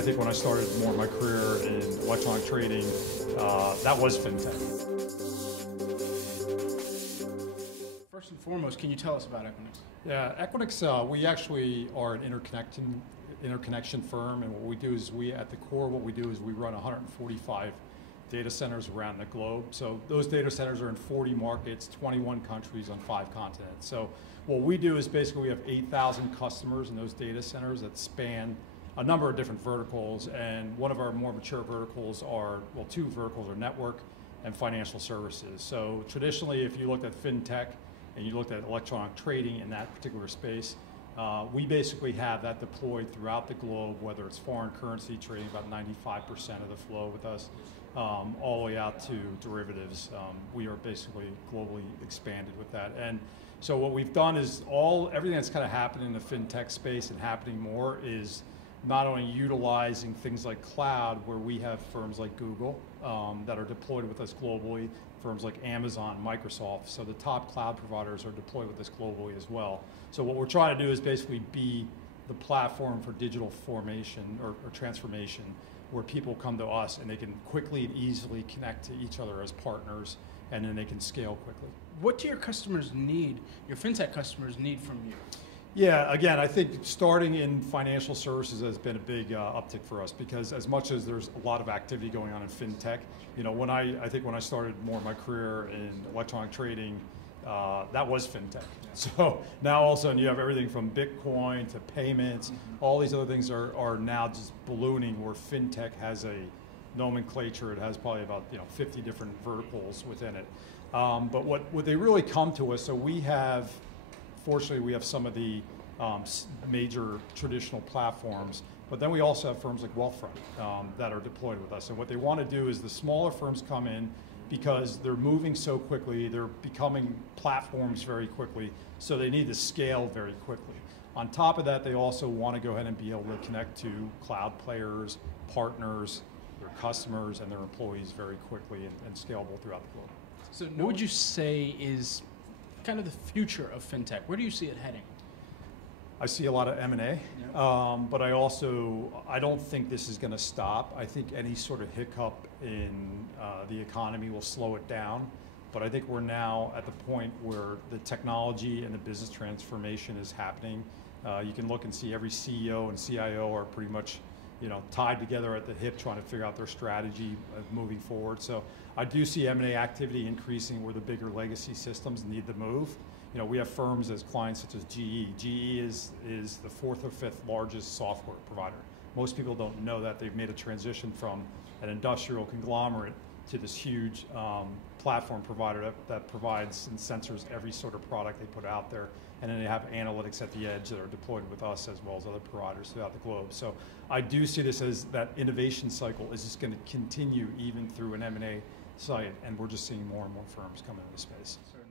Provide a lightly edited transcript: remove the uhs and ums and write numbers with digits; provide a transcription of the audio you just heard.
I think when I started more of my career in electronic trading, that was FinTech. First and foremost, can you tell us about Equinix? Yeah, Equinix, we actually are an interconnection firm, and what we do is at the core, what we do is we run 145 data centers around the globe. So those data centers are in 40 markets, 21 countries on 5 continents. So what we do is basically we have 8,000 customers in those data centers that span a number of different verticals, and one of our more mature verticals are, well, 2 verticals are network and financial services. So traditionally, if you looked at FinTech and you looked at electronic trading in that particular space, we basically have that deployed throughout the globe, whether it's foreign currency trading, about 95% of the flow with us, all the way out to derivatives. We are basically globally expanded with that. And so what we've done is everything that's kind of happening in the FinTech space and happening more is not only utilizing things like cloud, where we have firms like Google that are deployed with us globally, firms like Amazon, Microsoft, so the top cloud providers are deployed with us globally as well. So what we're trying to do is basically be the platform for digital formation or transformation, where people come to us and they can quickly and easily connect to each other as partners, and then they can scale quickly. What do your customers need, your FinTech customers need from you? Yeah, again, I think starting in financial services has been a big uptick for us, because as much as there's a lot of activity going on in FinTech, you know, I think when I started more of my career in electronic trading, that was FinTech. So now all of a sudden you have everything from Bitcoin to payments, all these other things are now just ballooning, where FinTech has a nomenclature. It has probably about 50 different verticals within it. But what they really come to us, so fortunately, we have some of the major traditional platforms, but then we also have firms like Wealthfront that are deployed with us. And what they want to do is the smaller firms come in because they're moving so quickly, they're becoming platforms very quickly, so they need to scale very quickly. On top of that, they also want to go ahead and be able to connect to cloud players, partners, their customers, and their employees very quickly and scalable throughout the globe. So what would you say is kind of the future of FinTech? Where do you see it heading? I see a lot of M&A, but I don't think this is going to stop. I think any sort of hiccup in the economy will slow it down, but I think we're now at the point where the technology and the business transformation is happening. You can look and see every CEO and CIO are pretty much tied together at the hip, trying to figure out their strategy of moving forward. So I do see M&A activity increasing where the bigger legacy systems need to move. We have firms as clients such as GE. GE is the 4th or 5th largest software provider. Most people don't know that. They've made a transition from an industrial conglomerate to this huge platform provider that provides and censors every sort of product they put out there. And then they have analytics at the edge that are deployed with us as well as other providers throughout the globe. So I do see this as that innovation cycle is just going to continue even through an M&A site, and we're just seeing more and more firms come into the space. Certainly.